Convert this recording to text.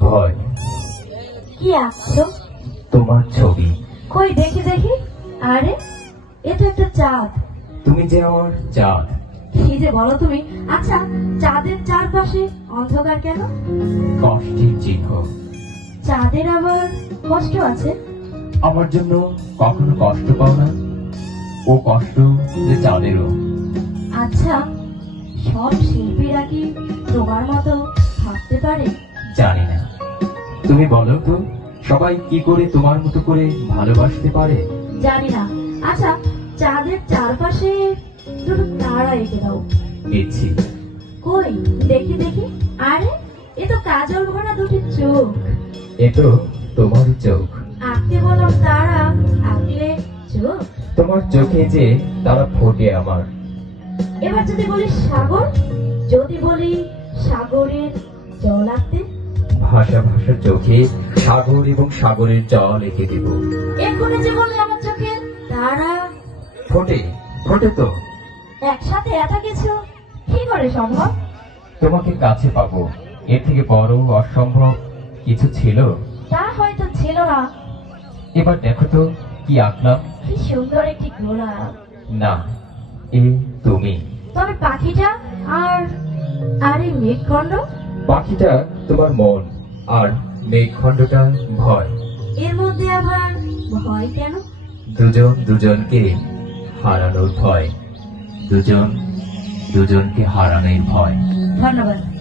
ভয়। কি আঁকছো তোমার ছবি। কই দেখি দেখি। আরে এ তো একটা চাঁদ। তুমি যে আমার চাঁদ। কি যে বলো তুমি। আচ্ছা চাঁদের চারপাশে অন্ধকার কেন? কষ্টের চিহ্ন। চাঁদের আবার কষ্ট আছে? আমার জন্য কখনো কষ্ট পাও না। ও কষ্ট যে চাঁদেরও। আচ্ছা সব শিল্পীরা কি তোমার মতো ভাবতে পারে? জানি না। তুমি বলো তো সবাই কি করে তোমার মতো করে ভালোবাসতে পারে? জানি না। আচ্ছা চাঁদের চারপাশে দুটো তারা এঁকে দাও। দিচ্ছি কই? দেখি দেখি। আরে এ তো কাজল ভরা দুটি চোখ। এ তো তোমার চোখ। আঁকতে বললাম তারা আঁকলে চোখ। তোমার চোখে যে তারা ফোটে আমার। এবার যদি বলি সাগর যদি বলি সাগরের জল আঁকতে? ভাষা ভাষা চোখে সাগর এবং সাগরের জল এঁকে দেব। এক্ষুনি যে বললে আমার চোখে? তারা ফোটে ফোটে তো। একসাথে এত কিছু কি করে সম্ভব? তোমাকে কাছে পাবো। এর থেকে বড় অসম্ভব কিছু ছিল? তা হয়তো ছিল না। এবার দেখো তো কি আঁকলাম? কি সুন্দর একটি গোলাপ। না এ তুমি। তবে পাখিটা আর আর এই মেঘখণ্ড? পাখিটা তোমার মন আর মেঘখণ্ডটা ভয়। এর মধ্যে আবার ভয় কেন? দুজন দুজনকে হারানোর ভয়। দুজন দুজনকে হারানোর ভয়। ধন্যবাদ।